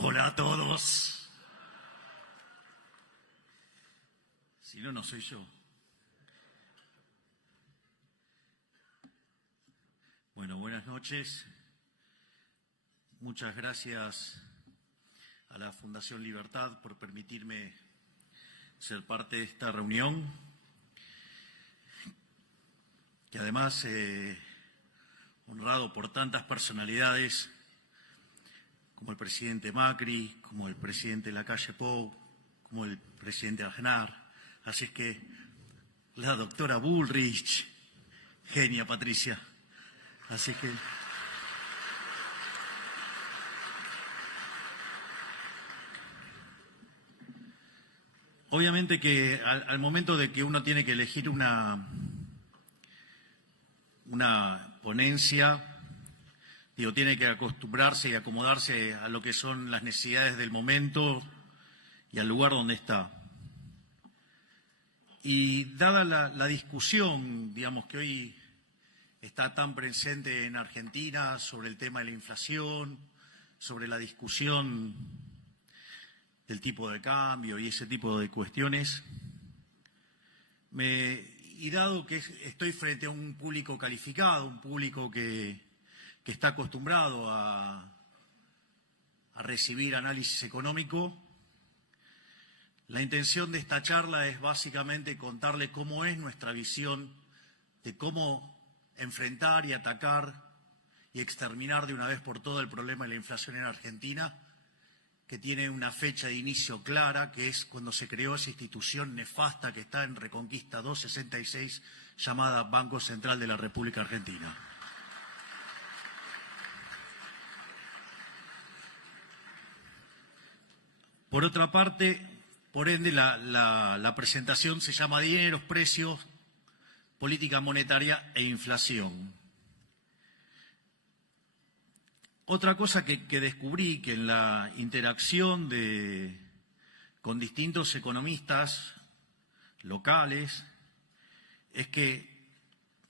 Hola a todos. Si no, no soy yo. Bueno, buenas noches. Muchas gracias a la Fundación Libertad por permitirme ser parte de esta reunión, que además honrado por tantas personalidades como el presidente Macri, como el presidente Lacalle Pou, como el presidente Aznar. Así es que la doctora Bullrich, genia Patricia. Así que obviamente que al momento de que uno tiene que elegir una ponencia, tiene que acostumbrarse y acomodarse a lo que son las necesidades del momento y al lugar donde está. Y dada la discusión, que hoy está tan presente en Argentina sobre el tema de la inflación, sobre la discusión del tipo de cambio y ese tipo de cuestiones, y dado que estoy frente a un público calificado, un público que está acostumbrado a recibir análisis económico, la intención de esta charla es básicamente contarle cómo es nuestra visión de cómo enfrentar y atacar y exterminar de una vez por todas el problema de la inflación en Argentina, que tiene una fecha de inicio clara, que es cuando se creó esa institución nefasta que está en Reconquista 266, llamada Banco Central de la República Argentina. Por otra parte, por ende, la presentación se llama Dineros, Precios, Política Monetaria e Inflación. Otra cosa que descubrí, que en la interacción con distintos economistas locales, es que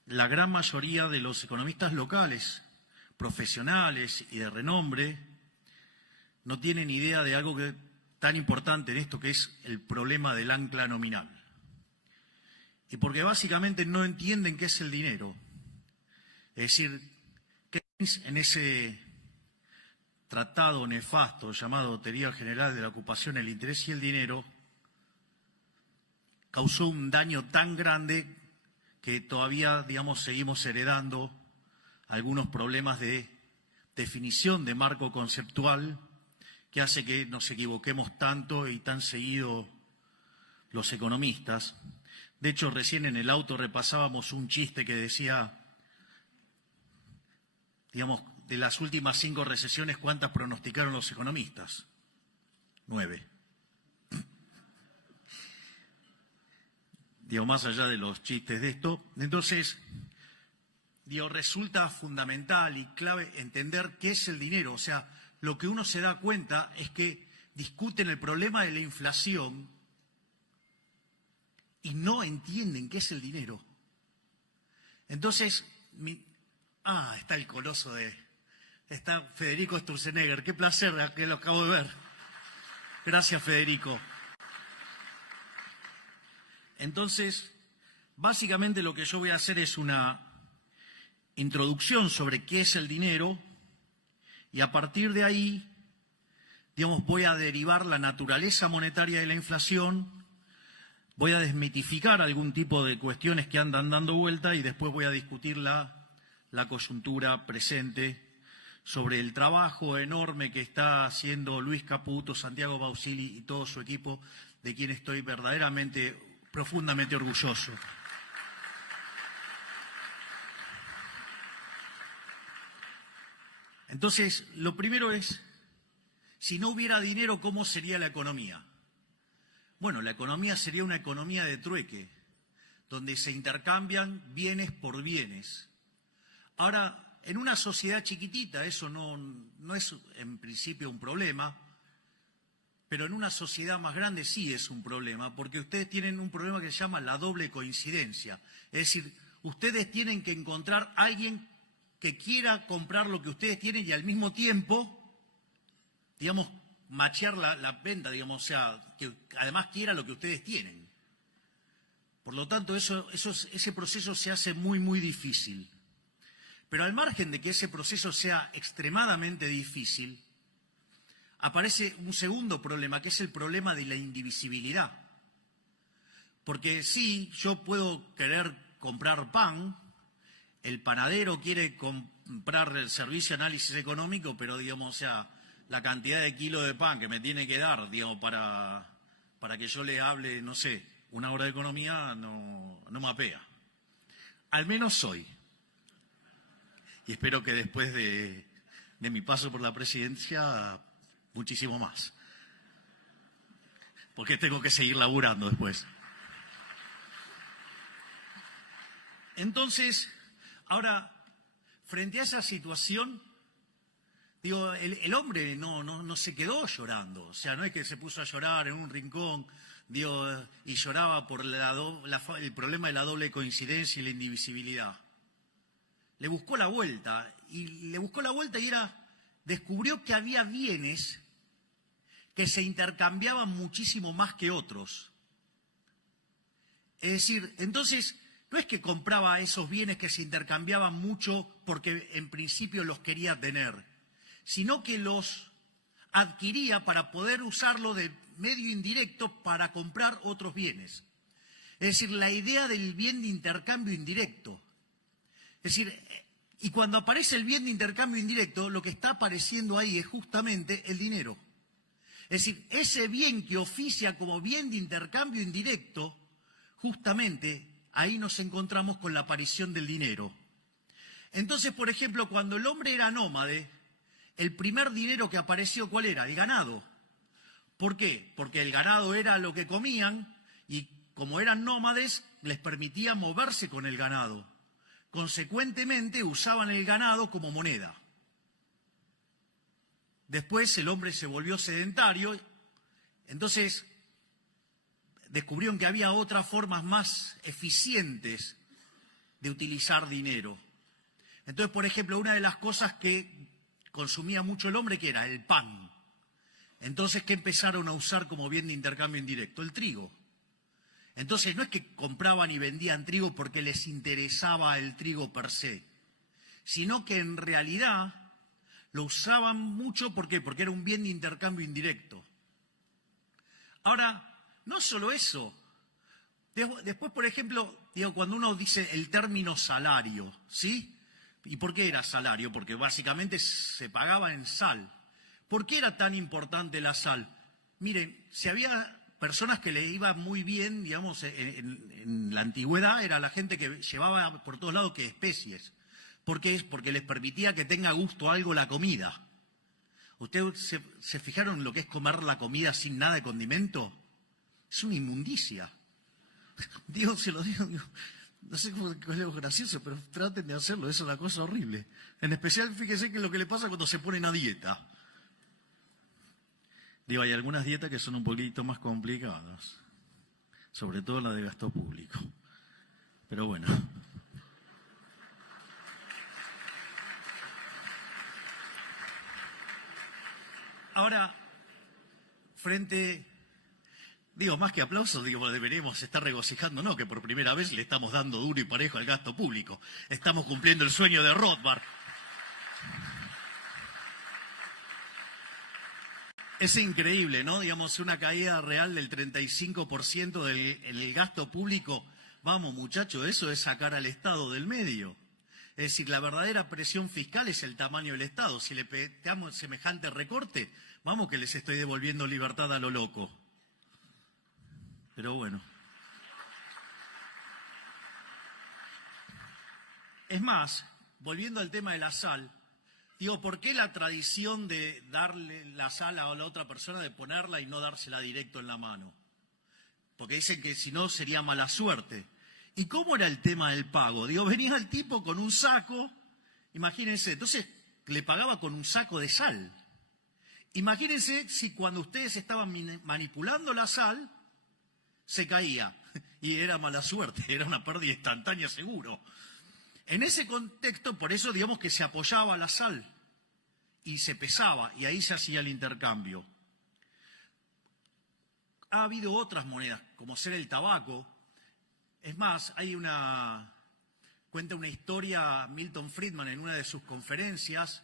la gran mayoría de los economistas locales, profesionales y de renombre, no tienen idea de algo tan importante en esto, que es el problema del ancla nominal. Y porque básicamente no entienden qué es el dinero. Es decir, que en ese tratado nefasto llamado Teoría General de la Ocupación, el interés y el dinero, causó un daño tan grande que todavía, seguimos heredando algunos problemas de definición de marco conceptual que hace que nos equivoquemos tanto y tan seguido los economistas. De hecho, recién en el auto repasábamos un chiste que decía, de las últimas 5 recesiones, ¿cuántas pronosticaron los economistas? 9. Más allá de los chistes de esto. Entonces, resulta fundamental y clave entender qué es el dinero. O sea, lo que uno se da cuenta es que discuten el problema de la inflación y no entienden qué es el dinero. Entonces, está el coloso está Federico Sturzenegger. Qué placer que lo acabo de ver. Gracias, Federico. Entonces, básicamente lo que yo voy a hacer es una introducción sobre qué es el dinero y a partir de ahí, voy a derivar la naturaleza monetaria de la inflación, voy a desmitificar algún tipo de cuestiones que andan dando vuelta y después voy a discutir la coyuntura presente sobre el trabajo enorme que está haciendo Luis Caputo, Santiago Bausili y todo su equipo, de quien estoy verdaderamente, profundamente orgulloso. Entonces, lo primero es, si no hubiera dinero, ¿cómo sería la economía? Bueno, la economía sería una economía de trueque, donde se intercambian bienes por bienes. Ahora, en una sociedad chiquitita eso no es en principio un problema, pero en una sociedad más grande sí es un problema, porque ustedes tienen un problema que se llama la doble coincidencia. Es decir, ustedes tienen que encontrar a alguien que quiera comprar lo que ustedes tienen y al mismo tiempo, machear la venta, digamos, o sea, que además quiera lo que ustedes tienen. Por lo tanto, ese proceso se hace muy, muy difícil. Pero al margen de que ese proceso sea extremadamente difícil, aparece un segundo problema, que es el problema de la indivisibilidad. Porque sí, yo puedo querer comprar pan, el panadero quiere comprar el servicio de análisis económico, pero, digamos, o sea, la cantidad de kilos de pan que me tiene que dar, digamos, para que yo le hable, no sé, una hora de economía, no me apea. Al menos hoy. Y espero que después de mi paso por la presidencia, muchísimo más. Porque tengo que seguir laburando después. Entonces, ahora, frente a esa situación, digo, el hombre no se quedó llorando. O sea, no es que se puso a llorar en un rincón, digo, y lloraba por el problema de la doble coincidencia y la indivisibilidad. Le buscó la vuelta, y descubrió que había bienes que se intercambiaban muchísimo más que otros. Es decir, entonces, no es que compraba esos bienes que se intercambiaban mucho porque en principio los quería tener, sino que los adquiría para poder usarlo de medio indirecto para comprar otros bienes. Es decir, la idea del bien de intercambio indirecto. Es decir, y cuando aparece el bien de intercambio indirecto, lo que está apareciendo ahí es justamente el dinero. Es decir, ese bien que oficia como bien de intercambio indirecto, justamente ahí nos encontramos con la aparición del dinero. Entonces, por ejemplo, cuando el hombre era nómade, el primer dinero que apareció, ¿cuál era? El ganado. ¿Por qué? Porque el ganado era lo que comían y como eran nómades, les permitía moverse con el ganado. Consecuentemente, usaban el ganado como moneda. Después el hombre se volvió sedentario, entonces descubrieron que había otras formas más eficientes de utilizar dinero. Entonces, por ejemplo, una de las cosas que consumía mucho el hombre, que era el pan. Entonces, ¿qué empezaron a usar como bien de intercambio indirecto? El trigo. Entonces, no es que compraban y vendían trigo porque les interesaba el trigo per se, sino que en realidad lo usaban mucho, ¿por qué? Porque era un bien de intercambio indirecto. Ahora, no solo eso. Después, por ejemplo, digo, cuando uno dice el término salario, ¿sí? ¿Y por qué era salario? Porque básicamente se pagaba en sal. ¿Por qué era tan importante la sal? Miren, si había personas que le iba muy bien, digamos, en la antigüedad, era la gente que llevaba por todos lados que especies. ¿Por qué? Porque les permitía que tenga gusto algo la comida. ¿Ustedes se fijaron en lo que es comer la comida sin nada de condimento? Es una inmundicia. Dios se lo digo, no sé cómo es lo gracioso, pero traten de hacerlo, es una cosa horrible. En especial, fíjense que es lo que le pasa cuando se ponen a dieta. Digo, hay algunas dietas que son un poquito más complicadas, sobre todo la de gasto público. Pero bueno. Ahora, más que aplausos, deberíamos estar regocijándonos que por primera vez le estamos dando duro y parejo al gasto público. Estamos cumpliendo el sueño de Rothbard. Es increíble, ¿no? Una caída real del 35% del gasto público. Vamos, muchachos, eso es sacar al Estado del medio. Es decir, la verdadera presión fiscal es el tamaño del Estado. Si le pegamos semejante recorte, vamos que les estoy devolviendo libertad a lo loco. Pero bueno. Es más, volviendo al tema de la sal, ¿por qué la tradición de darle la sal a la otra persona, de ponerla y no dársela directo en la mano? Porque dicen que si no sería mala suerte. ¿Y cómo era el tema del pago? Venía el tipo con un saco, imagínense, entonces le pagaba con un saco de sal. Imagínense si cuando ustedes estaban manipulando la sal, se caía. Y era mala suerte, era una pérdida instantánea seguro. En ese contexto, por eso que se apoyaba la sal y se pesaba y ahí se hacía el intercambio. ha habido otras monedas, como ser el tabaco. Es más, cuenta una historia Milton Friedman en una de sus conferencias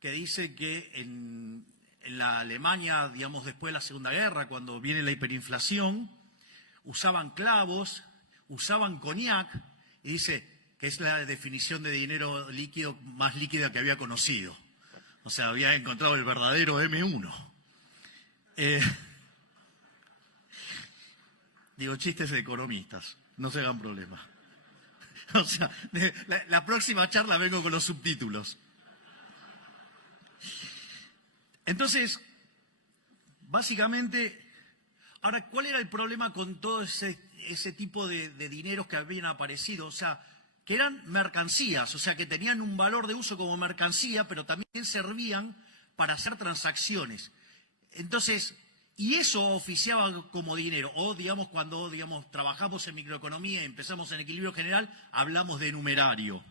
que dice que en la Alemania, digamos, después de la Segunda Guerra, cuando viene la hiperinflación, usaban clavos, usaban coñac, y dice que es la definición de dinero líquido más líquida que había conocido. O sea, había encontrado el verdadero M1. Digo, chistes de economistas, no se hagan problema. O sea, la próxima charla vengo con los subtítulos. Entonces, básicamente, ahora, ¿cuál era el problema con todo ese tipo de dineros que habían aparecido? O sea, que eran mercancías, o sea, que tenían un valor de uso como mercancía, pero también servían para hacer transacciones. Entonces, y eso oficiaba como dinero. O, digamos, cuando trabajamos en microeconomía y empezamos en equilibrio general, hablamos de numerario.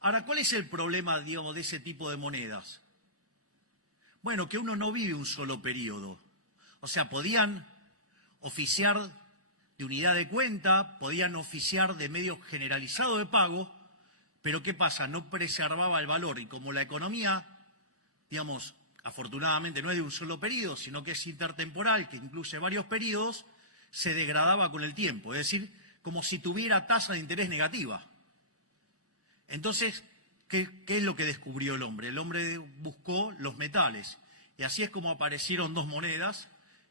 Ahora, ¿cuál es el problema, digamos, de ese tipo de monedas? Bueno, que uno no vive un solo periodo. O sea, podían oficiar de unidad de cuenta, podían oficiar de medio generalizado de pago, pero ¿qué pasa? No preservaba el valor. Y como la economía, digamos, afortunadamente no es de un solo periodo, sino que es intertemporal, que incluye varios periodos, se degradaba con el tiempo. Es decir, como si tuviera tasa de interés negativa. Entonces, ¿qué es lo que descubrió el hombre? El hombre buscó los metales. Y así es como aparecieron dos monedas,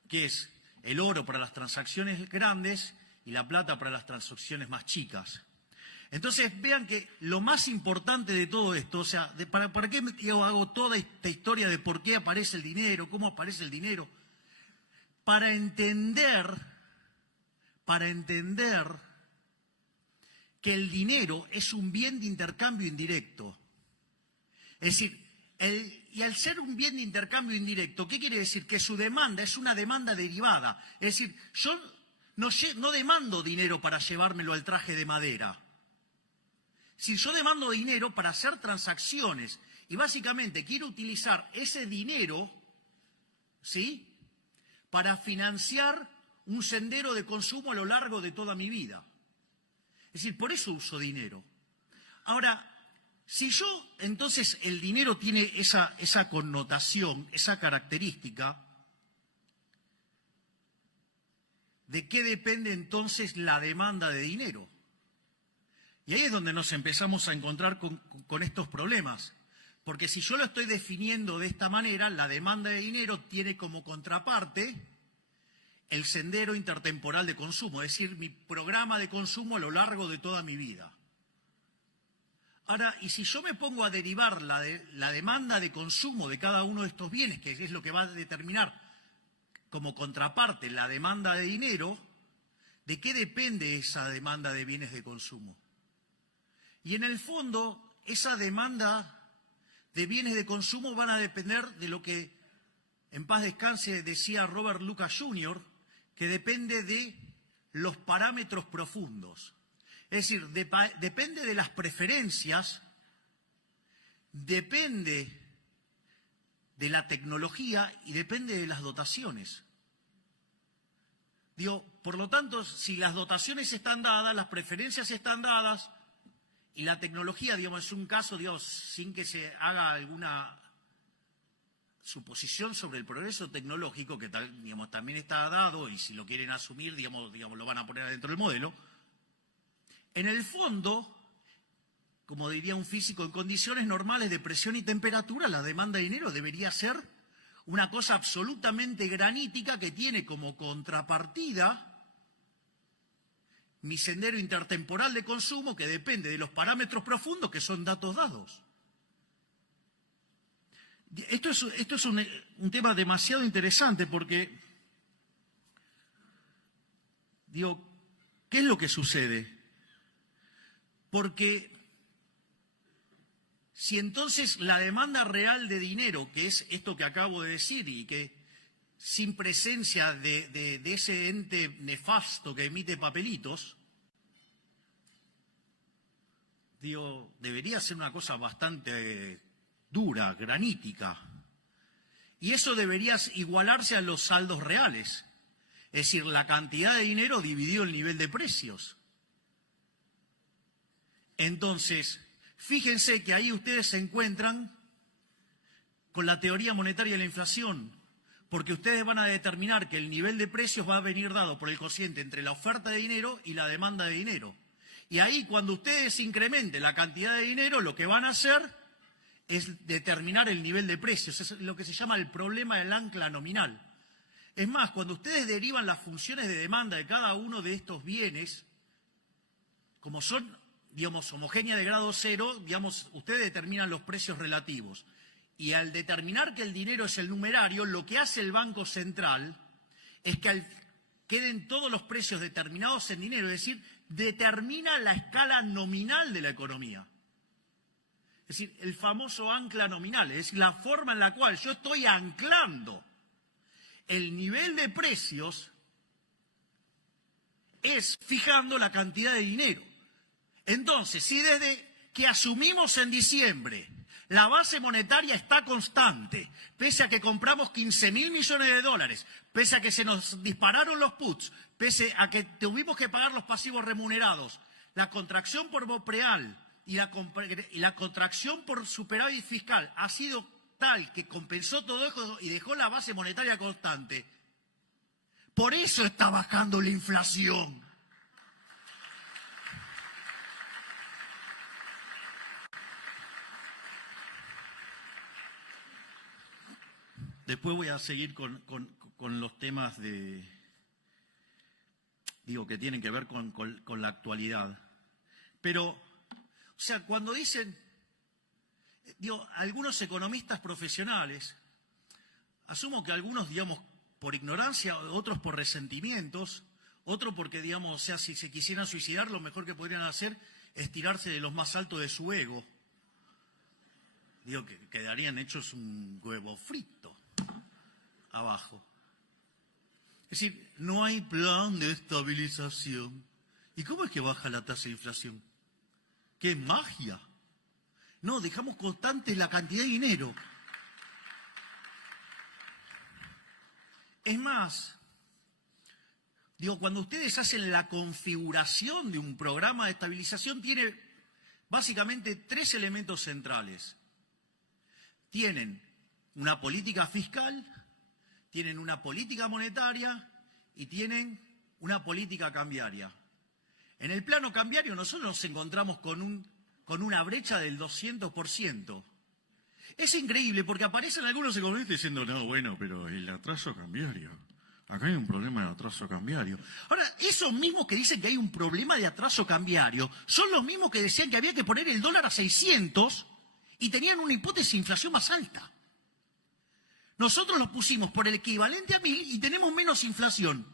que es el oro para las transacciones grandes y la plata para las transacciones más chicas. Entonces, vean que lo más importante de todo esto, o sea, ¿para qué hago toda esta historia de por qué aparece el dinero, cómo aparece el dinero? Para entender que el dinero es un bien de intercambio indirecto. Es decir, y al ser un bien de intercambio indirecto, ¿qué quiere decir? Que su demanda es una demanda derivada. Es decir, yo no demando dinero para llevármelo al traje de madera. Si yo demando dinero para hacer transacciones y básicamente quiero utilizar ese dinero, ¿sí?, para financiar un sendero de consumo a lo largo de toda mi vida. Es decir, por eso uso dinero. Ahora, si yo, entonces, el dinero tiene esa connotación, esa característica, ¿de qué depende entonces la demanda de dinero? Y ahí es donde nos empezamos a encontrar con estos problemas. Porque si yo lo estoy definiendo de esta manera, la demanda de dinero tiene como contraparte el sendero intertemporal de consumo, es decir, mi programa de consumo a lo largo de toda mi vida. Ahora, y si yo me pongo a derivar la demanda de consumo de cada uno de estos bienes, que es lo que va a determinar como contraparte la demanda de dinero, ¿de qué depende esa demanda de bienes de consumo? Y en el fondo, esa demanda de bienes de consumo van a depender de lo que, en paz descanse, decía Robert Lucas Jr., que depende de los parámetros profundos. Es decir, depende de las preferencias, depende de la tecnología y depende de las dotaciones. Digo, por lo tanto, si las dotaciones están dadas, las preferencias están dadas, y la tecnología, digamos, es un caso, digamos, sin que se haga alguna suposición sobre el progreso tecnológico, que digamos, también está dado, y si lo quieren asumir, digamos, lo van a poner adentro del modelo. En el fondo, como diría un físico, en condiciones normales de presión y temperatura, la demanda de dinero debería ser una cosa absolutamente granítica que tiene como contrapartida mi sendero intertemporal de consumo, que depende de los parámetros profundos, que son datos dados. Esto es un tema demasiado interesante porque, digo, ¿qué es lo que sucede? Porque si entonces la demanda real de dinero, que es esto que acabo de decir y que sin presencia de ese ente nefasto que emite papelitos, digo, debería ser una cosa bastante dura, granítica. Y eso debería igualarse a los saldos reales. Es decir, la cantidad de dinero dividido el nivel de precios. Entonces, fíjense que ahí ustedes se encuentran con la teoría monetaria de la inflación, porque ustedes van a determinar que el nivel de precios va a venir dado por el cociente entre la oferta de dinero y la demanda de dinero. Y ahí, cuando ustedes incrementen la cantidad de dinero, lo que van a hacer es determinar el nivel de precios. Es lo que se llama el problema del ancla nominal. Es más, cuando ustedes derivan las funciones de demanda de cada uno de estos bienes, como son, digamos, homogéneas de grado cero, digamos, ustedes determinan los precios relativos. Y al determinar que el dinero es el numerario, lo que hace el Banco Central es que queden todos los precios determinados en dinero, es decir, determina la escala nominal de la economía. Es decir, el famoso ancla nominal, es la forma en la cual yo estoy anclando el nivel de precios es fijando la cantidad de dinero. Entonces, si desde que asumimos en diciembre la base monetaria está constante, pese a que compramos 15.000 millones de dólares, pese a que se nos dispararon los puts, pese a que tuvimos que pagar los pasivos remunerados, la contracción por Bopreal y la contracción por superávit fiscal ha sido tal que compensó todo eso y dejó la base monetaria constante. Por eso está bajando la inflación. Después voy a seguir con los temas que tienen que ver con la actualidad. Pero, o sea, cuando dicen, algunos economistas profesionales, asumo que algunos, digamos, por ignorancia, otros por resentimientos, otros porque, digamos, o sea, si se quisieran suicidar, lo mejor que podrían hacer es tirarse de los más altos de su ego. Que quedarían hechos un huevo frito abajo. Es decir, no hay plan de estabilización. ¿Y cómo es que baja la tasa de inflación? ¡Qué magia! No, dejamos constante la cantidad de dinero. Es más, cuando ustedes hacen la configuración de un programa de estabilización, tiene básicamente 3 elementos centrales. Tienen una política fiscal, tienen una política monetaria y tienen una política cambiaria. En el plano cambiario nosotros nos encontramos con una brecha del 200%. Es increíble porque aparecen algunos economistas diciendo, no, bueno, pero el atraso cambiario. Acá hay un problema de atraso cambiario. Ahora, esos mismos que dicen que hay un problema de atraso cambiario son los mismos que decían que había que poner el dólar a 600 y tenían una hipótesis de inflación más alta. Nosotros lo pusimos por el equivalente a 1000 y tenemos menos inflación.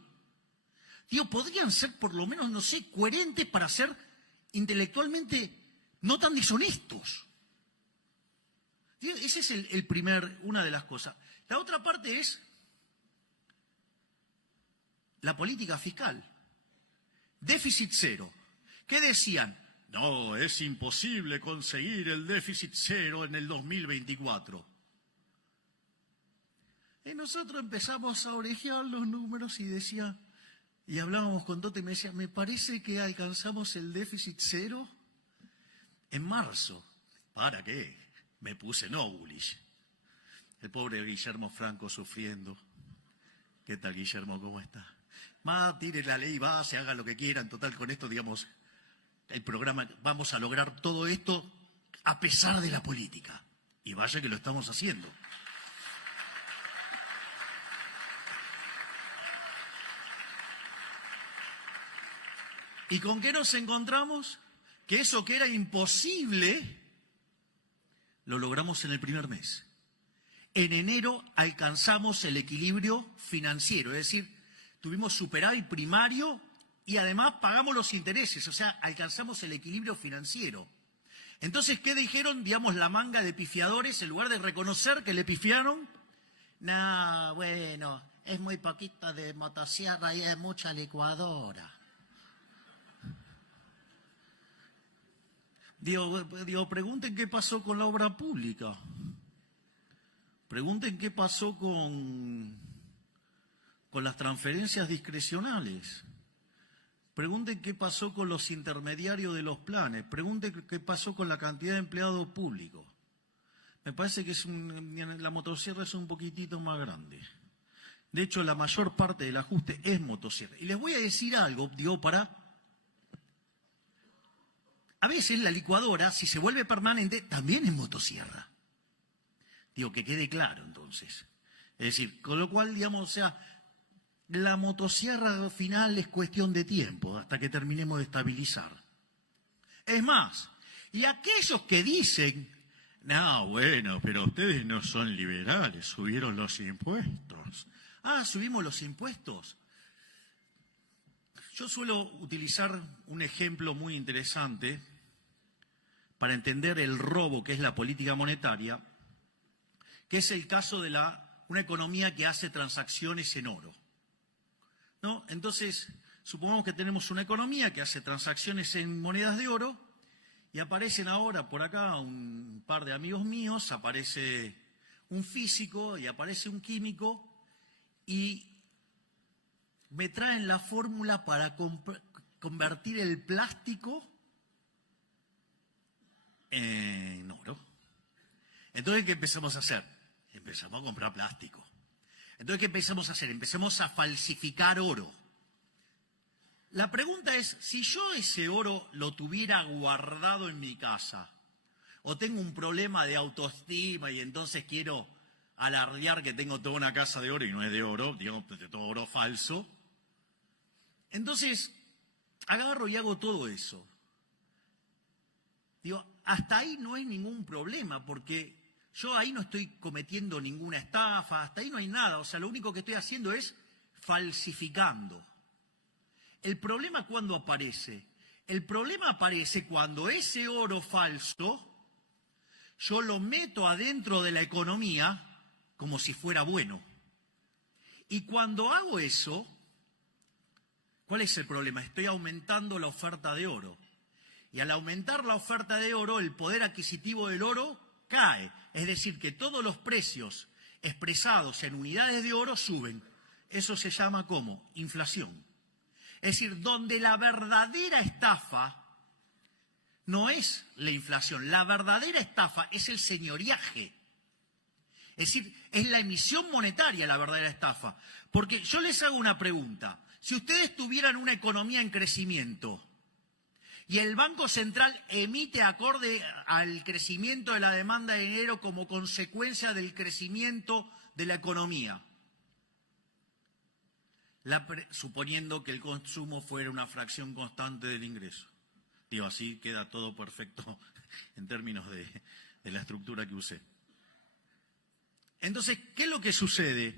Podrían ser por lo menos, no sé, coherentes para ser intelectualmente no tan deshonestos. Ese es una de las cosas. La otra parte es la política fiscal. Déficit cero. ¿Qué decían? No, es imposible conseguir el déficit cero en el 2024. Y nosotros empezamos a orejear los números y hablábamos con Toto y me decía, me parece que alcanzamos el déficit cero en marzo. ¿Para qué? Me puse no bullish. El pobre Guillermo Franco sufriendo. ¿Qué tal, Guillermo? ¿Cómo está? Más, tire la ley base, haga lo que quieran. Total, con esto, digamos, el programa, vamos a lograr todo esto a pesar de la política. Y vaya que lo estamos haciendo. ¿Y con qué nos encontramos? Que eso que era imposible, lo logramos en el primer mes. En enero alcanzamos el equilibrio financiero, es decir, tuvimos superávit primario y además pagamos los intereses, o sea, alcanzamos el equilibrio financiero. Entonces, ¿qué dijeron, digamos, la manga de pifiadores? En lugar de reconocer que le pifiaron, no, bueno, es muy poquito de motosierra y es mucha licuadora. Pregunten qué pasó con la obra pública. Pregunten qué pasó con con las transferencias discrecionales. Pregunten qué pasó con los intermediarios de los planes. Pregunten qué pasó con la cantidad de empleados públicos. Me parece que la motosierra es un poquitito más grande. De hecho, la mayor parte del ajuste es motosierra. Y les voy a decir algo, digo, a veces la licuadora, si se vuelve permanente, también es motosierra. Digo, que quede claro, entonces. Es decir, con lo cual, digamos, o sea, la motosierra final es cuestión de tiempo, hasta que terminemos de estabilizar. Es más, y aquellos que dicen, no, bueno, pero ustedes no son liberales, subieron los impuestos. Ah, ¿subimos los impuestos? Yo suelo utilizar un ejemplo muy interesante para entender el robo que es la política monetaria, que es el caso de una economía que hace transacciones en oro, ¿no? Entonces, supongamos que tenemos una economía que hace transacciones en monedas de oro y aparecen ahora por acá un par de amigos míos, aparece un físico y aparece un químico y me traen la fórmula para convertir el plástico en oro. Entonces, ¿qué empezamos a hacer? Empezamos a comprar plástico. Entonces, ¿qué empezamos a hacer? Empezamos a falsificar oro. La pregunta es, si yo ese oro lo tuviera guardado en mi casa, o tengo un problema de autoestima y entonces quiero alardear que tengo toda una casa de oro y no es de oro, digamos, de todo oro falso, entonces agarro y hago todo eso. Digo, hasta ahí no hay ningún problema, porque yo ahí no estoy cometiendo ninguna estafa, hasta ahí no hay nada. O sea, lo único que estoy haciendo es falsificando. ¿El problema cuándo aparece? El problema aparece cuando ese oro falso yo lo meto adentro de la economía como si fuera bueno. Y cuando hago eso, ¿cuál es el problema? Estoy aumentando la oferta de oro. Y al aumentar la oferta de oro, el poder adquisitivo del oro cae. Es decir, que todos los precios expresados en unidades de oro suben. Eso se llama ¿cómo? Inflación. Es decir, donde la verdadera estafa no es la inflación, la verdadera estafa es el señoriaje. Es decir, es la emisión monetaria la verdadera estafa. Porque yo les hago una pregunta. Si ustedes tuvieran una economía en crecimiento y el Banco Central emite acorde al crecimiento de la demanda de dinero como consecuencia del crecimiento de la economía, suponiendo que el consumo fuera una fracción constante del ingreso. Digo, así queda todo perfecto en términos de la estructura que usé. Entonces, ¿qué es lo que sucede?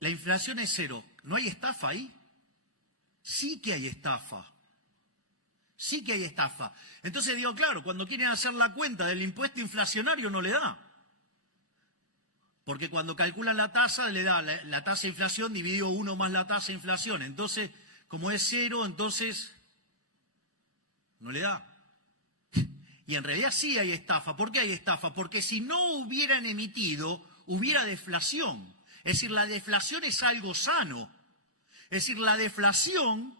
La inflación es cero. ¿No hay estafa ahí? Sí que hay estafa. Sí que hay estafa. Entonces digo, claro, cuando quieren hacer la cuenta del impuesto inflacionario no le da. Porque cuando calculan la tasa, le da la tasa de inflación dividido 1 más la tasa de inflación. Entonces, como es cero, entonces no le da. Y en realidad sí hay estafa. ¿Por qué hay estafa? Porque si no hubieran emitido, hubiera deflación. Es decir, la deflación es algo sano. Es decir, la deflación,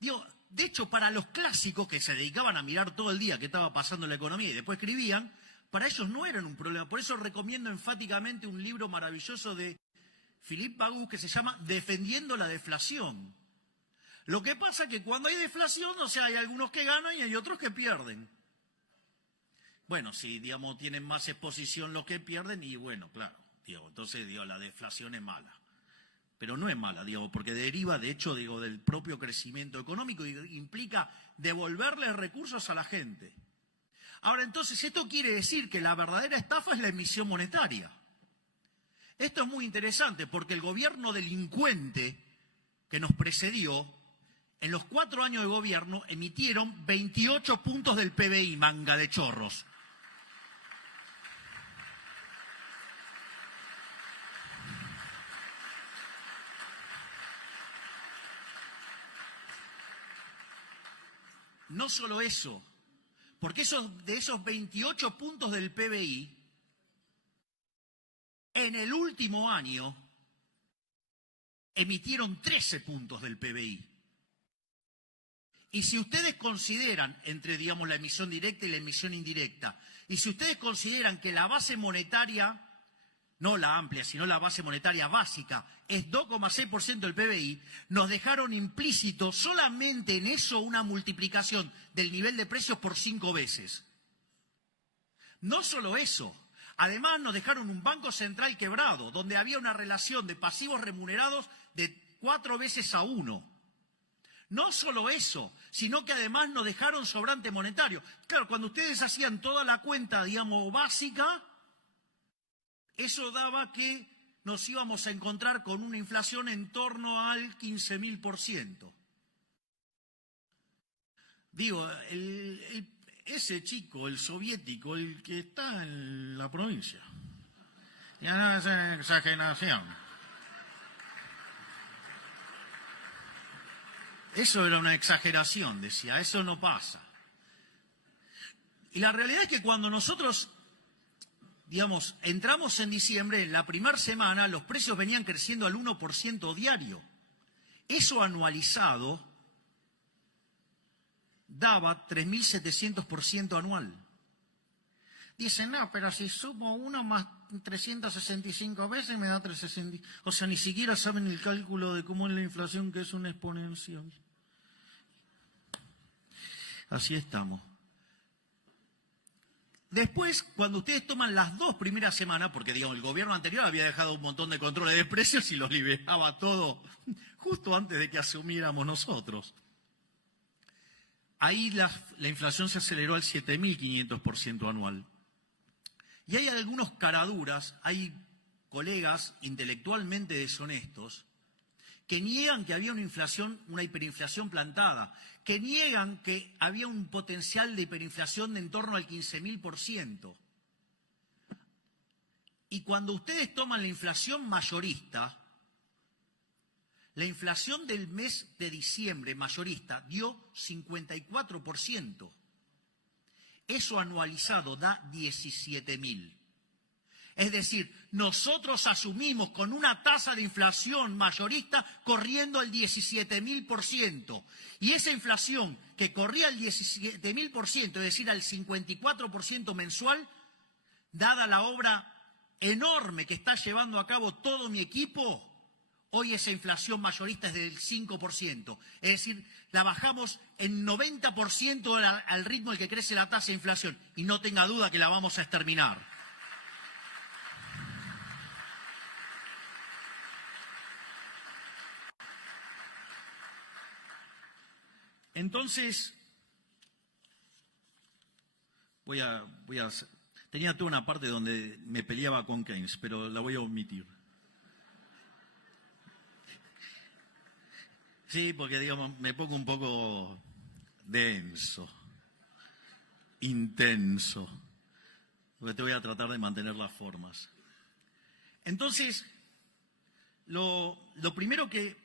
digo, de hecho, para los clásicos que se dedicaban a mirar todo el día qué estaba pasando en la economía y después escribían, para ellos no eran un problema. Por eso recomiendo enfáticamente un libro maravilloso de Philippe Bagus que se llama Defendiendo la deflación. Lo que pasa es que cuando hay deflación, o sea, hay algunos que ganan y hay otros que pierden. Bueno, si, digamos, tienen más exposición los que pierden, y bueno, claro, digo, entonces, digo, la deflación es mala. Pero no es mala, digo, porque deriva, de hecho, digo, del propio crecimiento económico y implica devolverle recursos a la gente. Ahora, entonces, esto quiere decir que la verdadera estafa es la emisión monetaria. Esto es muy interesante porque el gobierno delincuente que nos precedió, en los 4 años de gobierno, emitieron 28 puntos del PBI, manga de chorros. No solo eso, porque de esos 28 puntos del PBI, En el último año emitieron 13 puntos del PBI. Y si ustedes consideran, entre, digamos, la emisión directa y la emisión indirecta, y si ustedes consideran que la base monetaria, no la amplia, sino la base monetaria básica, es 2,6% del PBI, nos dejaron implícito solamente en eso una multiplicación del nivel de precios por 5 veces. No solo eso, además nos dejaron un banco central quebrado, donde había una relación de pasivos remunerados de 4 veces a 1. No solo eso, sino que además nos dejaron sobrante monetario. Claro, cuando ustedes hacían toda la cuenta, digamos, básica, eso daba que nos íbamos a encontrar con una inflación en torno al 15.000%. Digo, ese chico, el soviético, el que está en la provincia, ya no es exageración. Eso era una exageración, decía, eso no pasa. Y la realidad es que cuando nosotros, digamos, entramos en diciembre, en la primera semana, los precios venían creciendo al 1% diario. Eso anualizado daba 3.700% anual. Dicen, no, pero si sumo 1 más 365 veces me da 360. O sea, ni siquiera saben el cálculo de cómo es la inflación, que es una exponencial. Así estamos. Después, cuando ustedes toman las 2 primeras semanas, porque digamos el gobierno anterior había dejado un montón de controles de precios y los liberaba todo justo antes de que asumiéramos nosotros. Ahí la inflación se aceleró al 7.500% anual. Y hay algunos caraduras, hay colegas intelectualmente deshonestos que niegan que había una hiperinflación plantada, que niegan que había un potencial de hiperinflación de en torno al 15.000%. Y cuando ustedes toman la inflación mayorista, la inflación del mes de diciembre mayorista dio 54%. Eso anualizado da 17.000. Es decir, nosotros asumimos con una tasa de inflación mayorista corriendo el 17.000%. Y esa inflación que corría el 17.000%, es decir, al 54% mensual, dada la obra enorme que está llevando a cabo todo mi equipo, hoy esa inflación mayorista es del 5%. Es decir, la bajamos en 90% al ritmo al que crece la tasa de inflación. Y no tenga duda que la vamos a exterminar. Entonces, tenía toda una parte donde me peleaba con Keynes, pero la voy a omitir. Sí, porque digamos, me pongo un poco denso, intenso, porque te voy a tratar de mantener las formas. Entonces, lo primero que...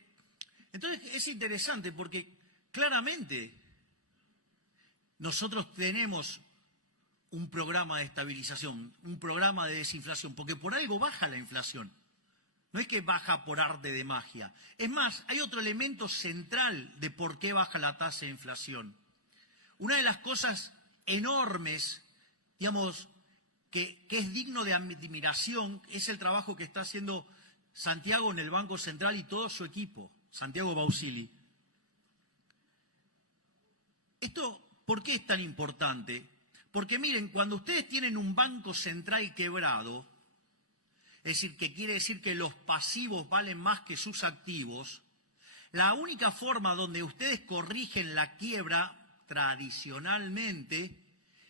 Entonces es interesante porque claramente nosotros tenemos un programa de estabilización, un programa de desinflación, porque por algo baja la inflación. No es que baja por arte de magia. Es más, hay otro elemento central de por qué baja la tasa de inflación. Una de las cosas enormes, digamos, que es digno de admiración, es el trabajo que está haciendo Santiago en el Banco Central y todo su equipo, Santiago Bausili. ¿Esto por qué es tan importante? Porque miren, cuando ustedes tienen un banco central quebrado, es decir, que quiere decir que los pasivos valen más que sus activos, la única forma donde ustedes corrigen la quiebra tradicionalmente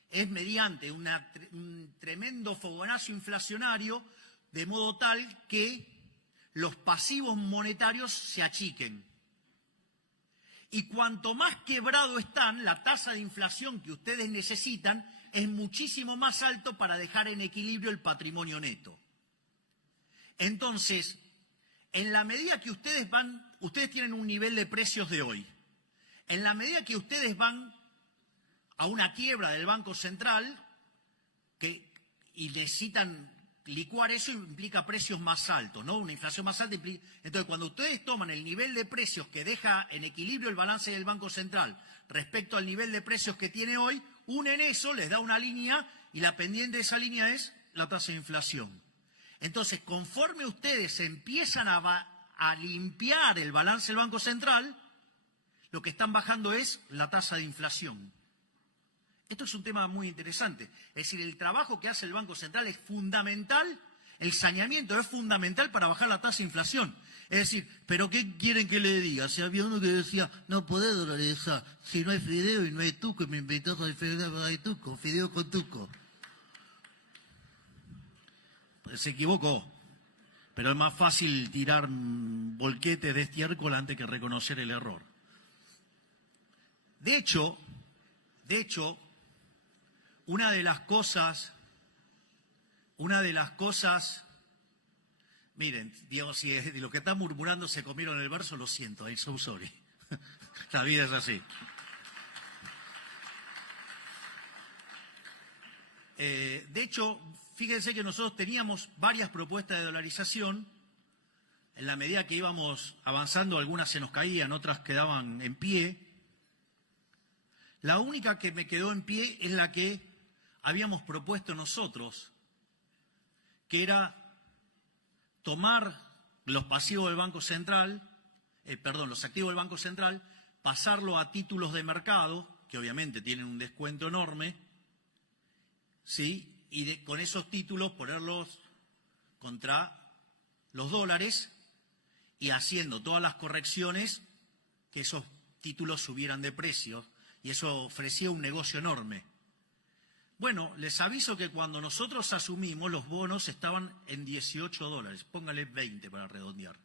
es mediante un tremendo fogonazo inflacionario, de modo tal que los pasivos monetarios se achiquen. Y cuanto más quebrado están, la tasa de inflación que ustedes necesitan es muchísimo más alto para dejar en equilibrio el patrimonio neto. Entonces, en la medida que ustedes tienen un nivel de precios de hoy, en la medida que ustedes van a una quiebra del Banco Central y necesitan licuar eso implica precios más altos, ¿no? Una inflación más alta implica... Entonces, cuando ustedes toman el nivel de precios que deja en equilibrio el balance del Banco Central respecto al nivel de precios que tiene hoy, unen eso, les da una línea y la pendiente de esa línea es la tasa de inflación. Entonces, conforme ustedes empiezan a limpiar el balance del Banco Central, lo que están bajando es la tasa de inflación. Esto es un tema muy interesante. Es decir, el trabajo que hace el Banco Central es fundamental, el saneamiento es fundamental para bajar la tasa de inflación. Es decir, ¿pero qué quieren que le diga? Si había uno que decía, no podés dolarizar, si no hay fideo y no hay tuco, y me invitás a fideo, hay tuco, fideo con tuco. Pues se equivocó. Pero es más fácil tirar volquetes de estiércol antes que reconocer el error. De hecho, una de las cosas, miren, digamos, si los que están murmurando se comieron el verso, lo siento, I'm so sorry. La vida es así. De hecho, fíjense que nosotros teníamos varias propuestas de dolarización. En la medida que íbamos avanzando, algunas se nos caían, otras quedaban en pie. La única que me quedó en pie es la que habíamos propuesto nosotros, que era tomar los pasivos del Banco Central, los activos del Banco Central, pasarlo a títulos de mercado, que obviamente tienen un descuento enorme, ¿sí? Y con esos títulos ponerlos contra los dólares y haciendo todas las correcciones que esos títulos subieran de precio, y eso ofrecía un negocio enorme. Bueno, les aviso que cuando nosotros asumimos, los bonos estaban en $18, póngale 20 para redondear.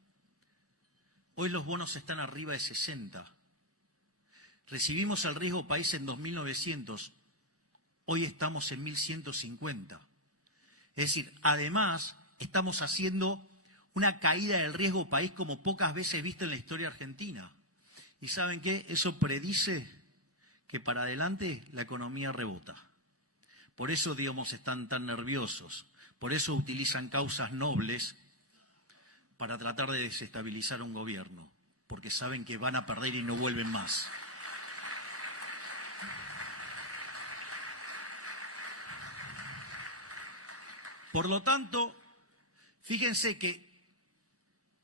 Hoy los bonos están arriba de 60. Recibimos el riesgo país en 2.900, hoy estamos en 1.150. Es decir, además, estamos haciendo una caída del riesgo país como pocas veces visto en la historia argentina. ¿Y saben qué? Eso predice que para adelante la economía rebota. Por eso, digamos, están tan nerviosos. Por eso utilizan causas nobles para tratar de desestabilizar un gobierno. Porque saben que van a perder y no vuelven más. Por lo tanto, fíjense que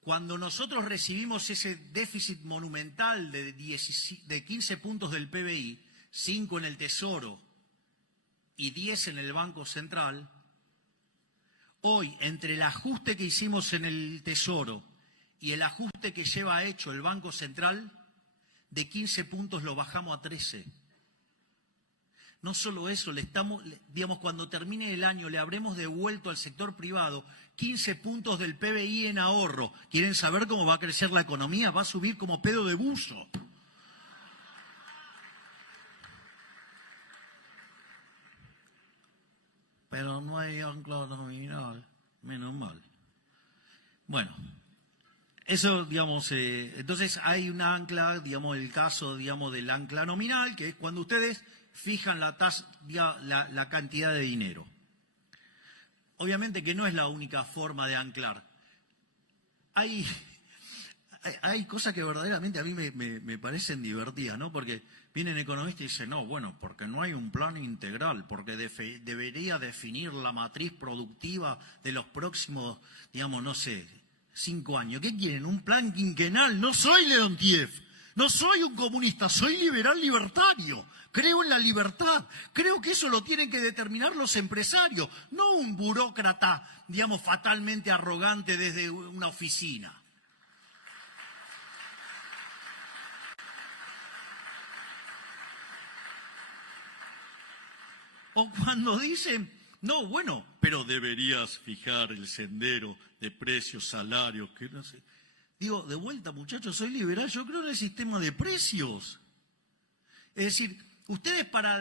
cuando nosotros recibimos ese déficit monumental de 15 puntos del PBI, 5 en el Tesoro y 10 en el Banco Central, hoy, entre el ajuste que hicimos en el Tesoro y el ajuste que lleva hecho el Banco Central, de 15 puntos lo bajamos a 13. No solo eso, digamos, cuando termine el año le habremos devuelto al sector privado 15 puntos del PBI en ahorro. ¿Quieren saber cómo va a crecer la economía? Va a subir como pedo de buzo. Pero no hay ancla nominal, menos mal. Bueno, eso, digamos, entonces hay un ancla, digamos, el caso, digamos, del ancla nominal, que es cuando ustedes fijan la cantidad de dinero. Obviamente que no es la única forma de anclar. Hay cosas que verdaderamente a mí me parecen divertidas, ¿no? Porque vienen economistas y dicen, no, bueno, porque no hay un plan integral, porque debería definir la matriz productiva de los próximos, digamos, no sé, 5 años. ¿Qué quieren? ¿Un plan quinquenal? No soy Leontiev, no soy un comunista, soy liberal libertario. Creo en la libertad, creo que eso lo tienen que determinar los empresarios, no un burócrata, digamos, fatalmente arrogante desde una oficina. O cuando dicen, no, bueno, pero deberías fijar el sendero de precios, salarios, que no sé. Digo, de vuelta, muchachos, soy liberal, yo creo en el sistema de precios. Es decir, ustedes para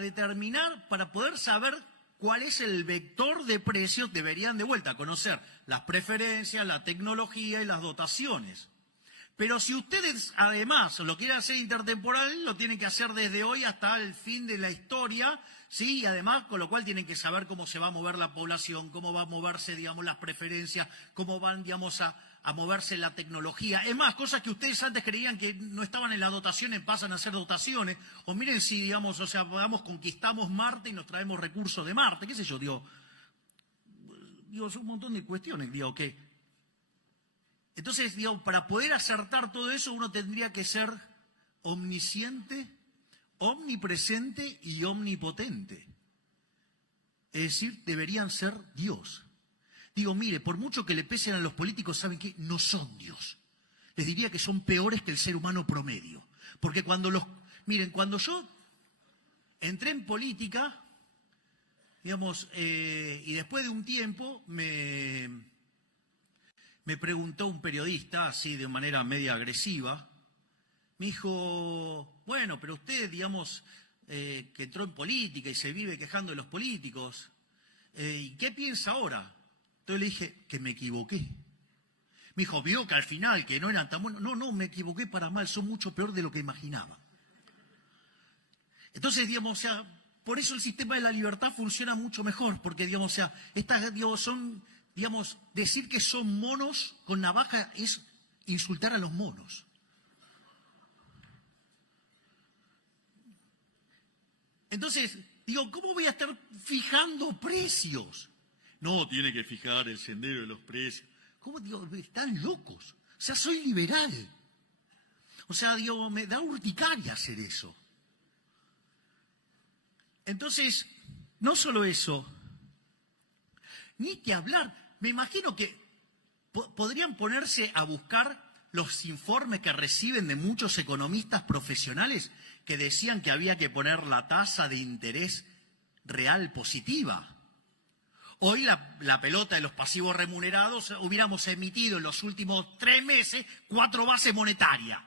poder saber cuál es el vector de precios, deberían de vuelta conocer las preferencias, la tecnología y las dotaciones. Pero si ustedes además lo quieren hacer intertemporal, lo tienen que hacer desde hoy hasta el fin de la historia, ¿sí? Y además, con lo cual tienen que saber cómo se va a mover la población, cómo va a moverse, digamos, las preferencias, cómo van, digamos, a moverse la tecnología. Es más, cosas que ustedes antes creían que no estaban en las dotaciones pasan a ser dotaciones. O miren si, digamos, o sea, vamos, conquistamos Marte y nos traemos recursos de Marte, qué sé yo, digo, son un montón de cuestiones, digo, que... Entonces, digo, para poder acertar todo eso uno tendría que ser omnisciente, omnipresente y omnipotente. Es decir, deberían ser Dios. Digo, mire, por mucho que le pesen a los políticos, ¿saben qué? No son Dios. Les diría que son peores que el ser humano promedio. Porque miren, cuando yo entré en política, digamos, y después de un tiempo me preguntó un periodista, así de manera media agresiva, me dijo, bueno, pero usted, digamos, que entró en política y se vive quejando de los políticos, ¿y qué piensa ahora? Entonces le dije, que me equivoqué. Me dijo, vio que al final, que no eran tan buenos. No, me equivoqué para mal, son mucho peor de lo que imaginaba. Entonces, digamos, o sea, por eso el sistema de la libertad funciona mucho mejor, porque, digamos, o sea, estas, digamos, son... Digamos, decir que son monos con navaja es insultar a los monos. Entonces, digo, ¿cómo voy a estar fijando precios? No, tiene que fijar el sendero de los precios. ¿Cómo? Digo, están locos. O sea, soy liberal. O sea, digo, me da urticaria hacer eso. Entonces, no solo eso, ni que hablar. Me imagino que podrían ponerse a buscar los informes que reciben de muchos economistas profesionales que decían que había que poner la tasa de interés real positiva. Hoy la pelota de los pasivos remunerados hubiéramos emitido en los últimos 3 meses 4 bases monetarias.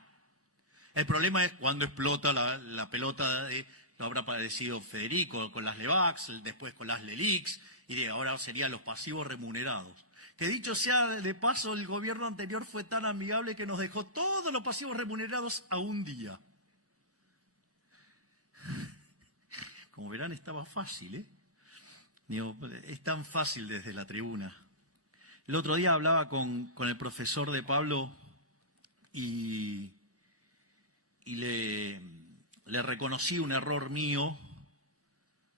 El problema es cuando explota la pelota, lo habrá padecido Federico con las LEVAX, después con las LELIX, y ahora serían los pasivos remunerados. Que dicho sea de paso, el gobierno anterior fue tan amigable que nos dejó todos los pasivos remunerados a un día. Como verán, estaba fácil, ¿eh? Digo, es tan fácil desde la tribuna. El otro día hablaba con el profesor de Pablo y le reconocí un error mío,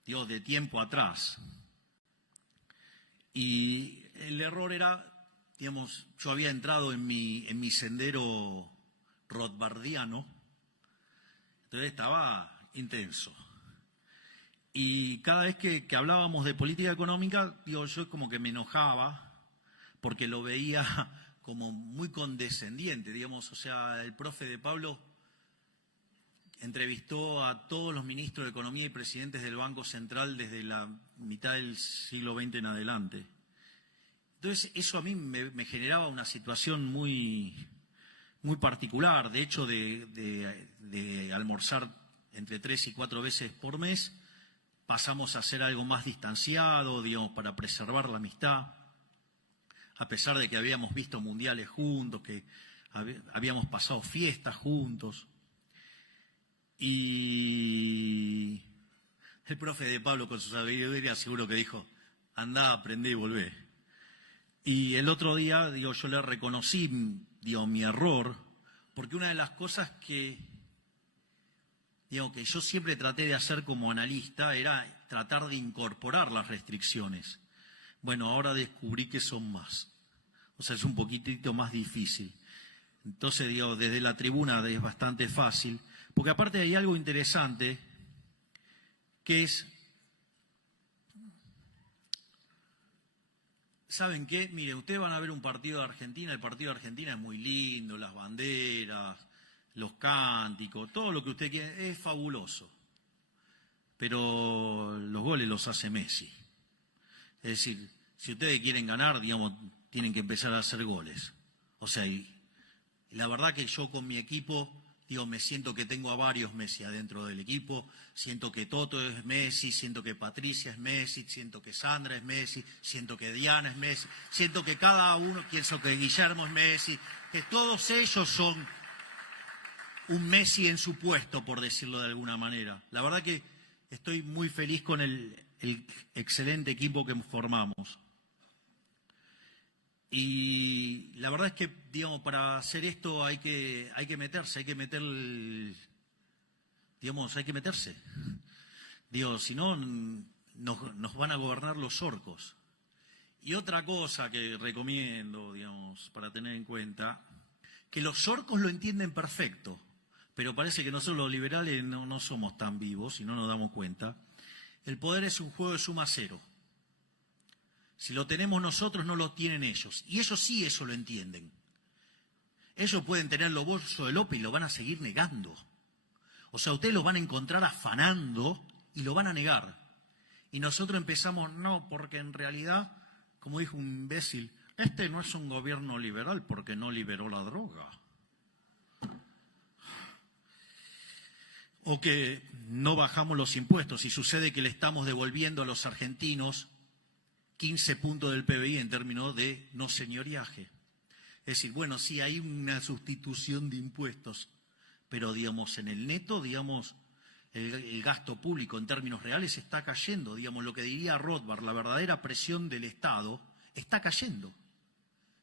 digo, de tiempo atrás. Y el error era, digamos, yo había entrado en mi sendero rothbardiano, entonces estaba intenso. Y cada vez que hablábamos de política económica, digo, yo como que me enojaba porque lo veía como muy condescendiente, digamos, o sea, el profe de Pablo entrevistó a todos los ministros de Economía y presidentes del Banco Central desde la mitad del siglo XX en adelante. Entonces, eso a mí me generaba una situación muy, muy particular. De hecho, de almorzar entre 3 y 4 veces por mes, pasamos a hacer algo más distanciado, digamos, para preservar la amistad, a pesar de que habíamos visto mundiales juntos, que habíamos pasado fiestas juntos. Y el profe de Pablo, con su sabiduría, seguro que dijo, andá, aprendé y volvé. Y el otro día, digo, yo le reconocí, digo, mi error, porque una de las cosas que, digo, que yo siempre traté de hacer como analista era tratar de incorporar las restricciones. Bueno, ahora descubrí que son más. O sea, es un poquitito más difícil. Entonces, digo, desde la tribuna es bastante fácil. Porque aparte hay algo interesante, que es, ¿saben qué? Miren, ustedes van a ver un partido de Argentina, el partido de Argentina es muy lindo, las banderas, los cánticos, todo lo que usted quiere, es fabuloso. Pero los goles los hace Messi. Es decir, si ustedes quieren ganar, digamos, tienen que empezar a hacer goles. O sea, y la verdad que yo con mi equipo... me siento que tengo a varios Messi adentro del equipo, siento que Toto es Messi, siento que Patricia es Messi, siento que Sandra es Messi, siento que Diana es Messi, siento que cada uno, pienso que Guillermo es Messi, que todos ellos son un Messi en su puesto, por decirlo de alguna manera. La verdad que estoy muy feliz con el excelente equipo que formamos. Y la verdad es que, para hacer esto hay que meterse, hay que meterse. Si no, nos van a gobernar los orcos. Y otra cosa que recomiendo, para tener en cuenta, que los orcos lo entienden perfecto, pero parece que nosotros los liberales no somos tan vivos y no nos damos cuenta. El poder es un juego de suma cero. Si lo tenemos nosotros, no lo tienen ellos. Y ellos sí eso lo entienden. Ellos pueden tener los bolsos de López y lo van a seguir negando. O sea, ustedes lo van a encontrar afanando y lo van a negar. Y nosotros empezamos, no, porque en realidad, como dijo un imbécil, este no es un gobierno liberal porque no liberó la droga. O que no bajamos los impuestos y sucede que le estamos devolviendo a los argentinos 15 puntos del PBI en términos de no señoriaje. Es decir, bueno, sí hay una sustitución de impuestos, pero en el neto, el gasto público en términos reales está cayendo. Lo que diría Rothbard, la verdadera presión del Estado está cayendo.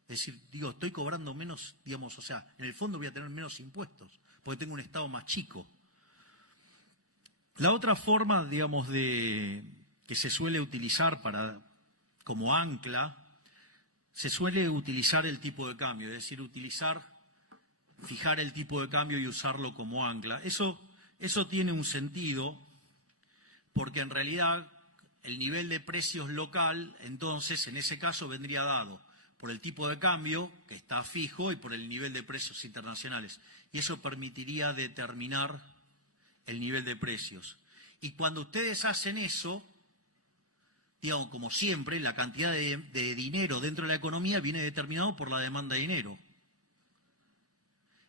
Es decir, estoy cobrando menos, o sea, en el fondo voy a tener menos impuestos, porque tengo un Estado más chico. La otra forma, que se suele utilizar como ancla, se suele utilizar el tipo de cambio, es decir, fijar el tipo de cambio y usarlo como ancla. Eso tiene un sentido, porque en realidad el nivel de precios local, entonces, en ese caso vendría dado por el tipo de cambio, que está fijo, y por el nivel de precios internacionales. Y eso permitiría determinar el nivel de precios. Y cuando ustedes hacen eso, como siempre, la cantidad de dinero dentro de la economía viene determinado por la demanda de dinero.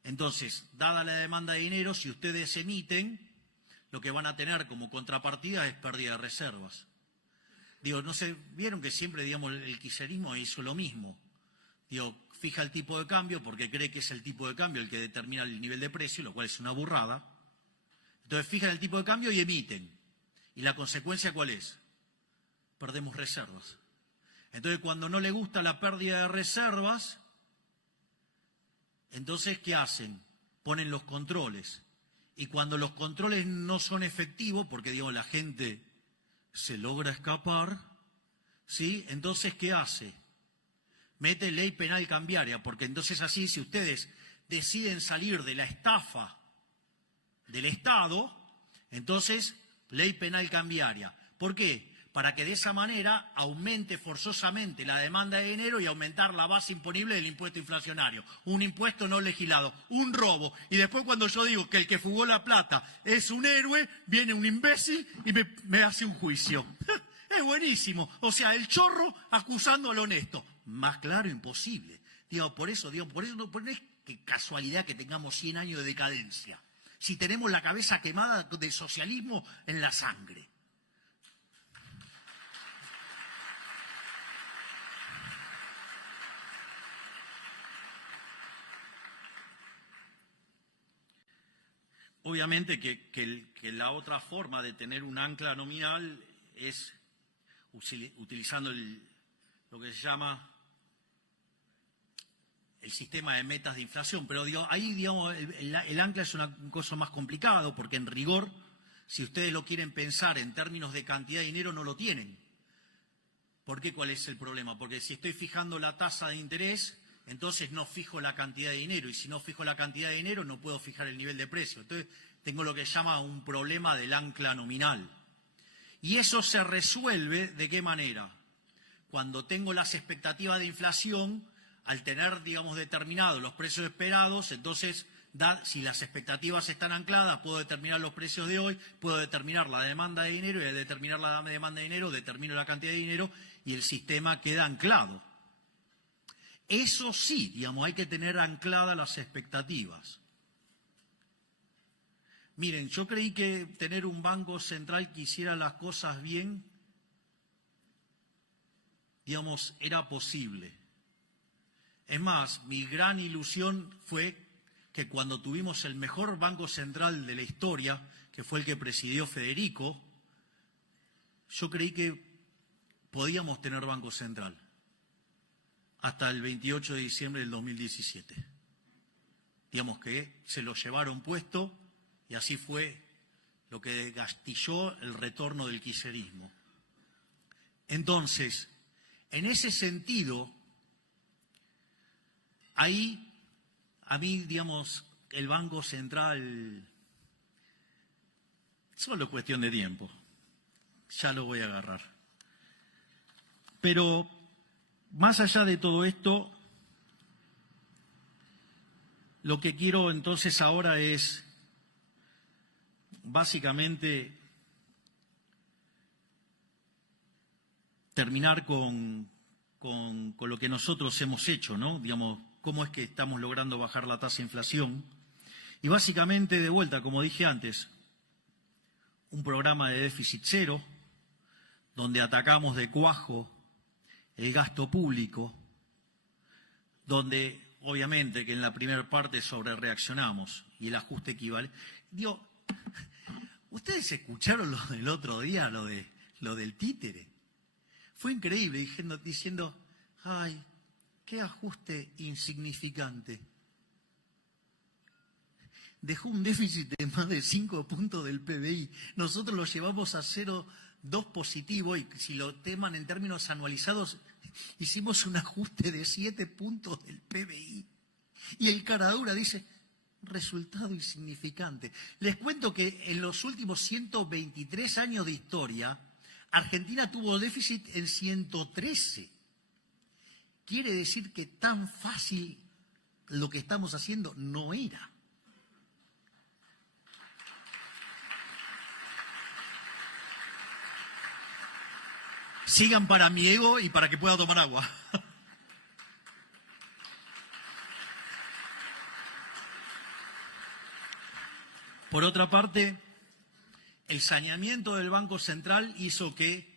Entonces, dada la demanda de dinero, si ustedes emiten, lo que van a tener como contrapartida es pérdida de reservas. No sé, vieron que siempre, el kirchnerismo hizo lo mismo. Fija el tipo de cambio porque cree que es el tipo de cambio el que determina el nivel de precio, lo cual es una burrada. Entonces, fijan el tipo de cambio y emiten. ¿Y la consecuencia cuál es? Perdemos reservas. Entonces, cuando no le gusta la pérdida de reservas, entonces, ¿qué hacen? Ponen los controles. Y cuando los controles no son efectivos, porque, la gente se logra escapar, ¿sí? Entonces, ¿qué hace? Mete ley penal cambiaria, porque entonces así, si ustedes deciden salir de la estafa del Estado, entonces, ley penal cambiaria. ¿Por qué? Para que de esa manera aumente forzosamente la demanda de dinero y aumentar la base imponible del impuesto inflacionario. Un impuesto no legislado, un robo. Y después cuando yo digo que el que fugó la plata es un héroe, viene un imbécil y me hace un juicio. Es buenísimo. O sea, el chorro acusando al honesto. Más claro, imposible. Por eso no es que casualidad que tengamos 100 años de decadencia. Si tenemos la cabeza quemada del socialismo en la sangre. Obviamente que la otra forma de tener un ancla nominal es utilizando lo que se llama el sistema de metas de inflación, pero ahí el ancla es una cosa más complicado, porque en rigor, si ustedes lo quieren pensar en términos de cantidad de dinero, no lo tienen. ¿Por qué? ¿Cuál es el problema? Porque si estoy fijando la tasa de interés, entonces no fijo la cantidad de dinero, y si no fijo la cantidad de dinero no puedo fijar el nivel de precio. Entonces tengo lo que se llama un problema del ancla nominal. Y eso se resuelve ¿de qué manera? Cuando tengo las expectativas de inflación, al tener, determinados los precios esperados, entonces, si las expectativas están ancladas, puedo determinar los precios de hoy, puedo determinar la demanda de dinero, y al determinar la demanda de dinero, determino la cantidad de dinero, y el sistema queda anclado. Eso sí, hay que tener ancladas las expectativas. Miren, yo creí que tener un banco central que hiciera las cosas bien, digamos, era posible. Es más, mi gran ilusión fue que cuando tuvimos el mejor banco central de la historia, que fue el que presidió Federico, yo creí que podíamos tener banco central hasta el 28 de diciembre del 2017. Digamos que se lo llevaron puesto y así fue lo que gastilló el retorno del kirchnerismo. Entonces, en ese sentido, ahí a mí, digamos, el Banco Central, solo cuestión de tiempo, ya lo voy a agarrar. Pero más allá de todo esto, lo que quiero entonces ahora es básicamente terminar con lo que nosotros hemos hecho, ¿no? Digamos, cómo es que estamos logrando bajar la tasa de inflación. Y básicamente, de vuelta, como dije antes, un programa de déficit cero, donde atacamos de cuajo el gasto público, donde obviamente que en la primera parte sobrereaccionamos y el ajuste equivale. Digo, ¿ustedes escucharon lo del otro día, lo del títere? Fue increíble, diciendo, ay, qué ajuste insignificante. Dejó un déficit de más de 5 puntos del PBI. Nosotros lo llevamos a 0,2 positivo y si lo teman en términos anualizados, hicimos un ajuste de 7 puntos del PBI. Y el caradura dice, resultado insignificante. Les cuento que en los últimos 123 años de historia, Argentina tuvo déficit en 113. Quiere decir que tan fácil lo que estamos haciendo no era. Sigan para mi ego y para que pueda tomar agua. Por otra parte, el saneamiento del Banco Central hizo que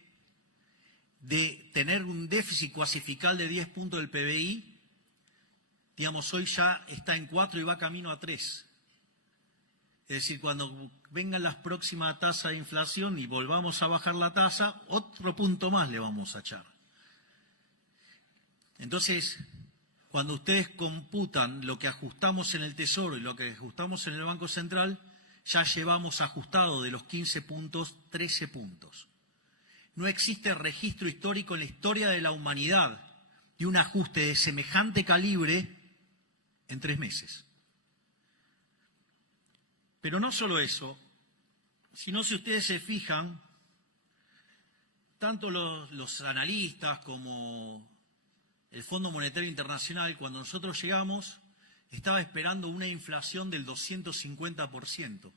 de tener un déficit cuasi fiscal de 10 puntos del PBI, digamos, hoy ya está en 4 y va camino a 3. Es decir, cuando vengan las próximas tasas de inflación y volvamos a bajar la tasa, otro punto más le vamos a echar. Entonces, cuando ustedes computan lo que ajustamos en el Tesoro y lo que ajustamos en el Banco Central, ya llevamos ajustado de los 15 puntos, 13 puntos. No existe registro histórico en la historia de la humanidad de un ajuste de semejante calibre en 3 meses. Pero no solo eso, sino si ustedes se fijan, tanto los analistas como el Fondo Monetario Internacional, cuando nosotros llegamos, estaba esperando una inflación del 250%,